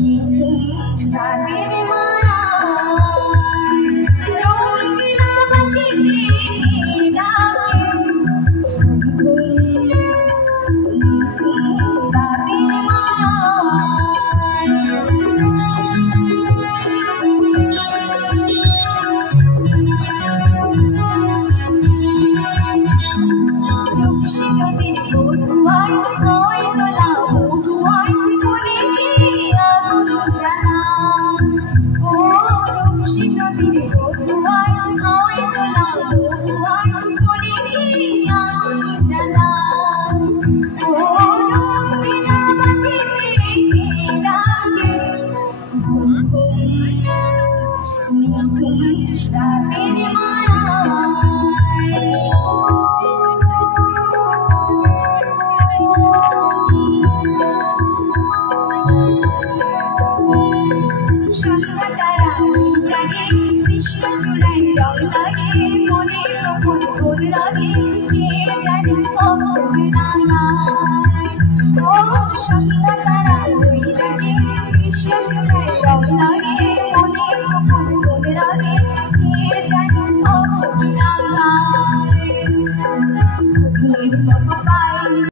নিঝুম রাতের মায়ায় রঙিলা বাঁশিতে ডাকে নিঝুম রাতের মায়ায় রূপসী নদীর বধুয়ায় হয় তোলা বহুয়ায় মনে কি আগুন জ্বালা ও রূপসী নদীর বধুয়ায় হয় তোলা বহুয়ায় মনে কি আগুন জ্বালা ও রঙিলা বাঁশিতে ডাকে ঘুম ঘুম নিঝুম রাতের মায়ায় সন্ধ্যা তারা জাগে কৃষ্ণ চূড়ায় রং লাগে মনে কখন কোন রাগে কে জানে কখন রাঙা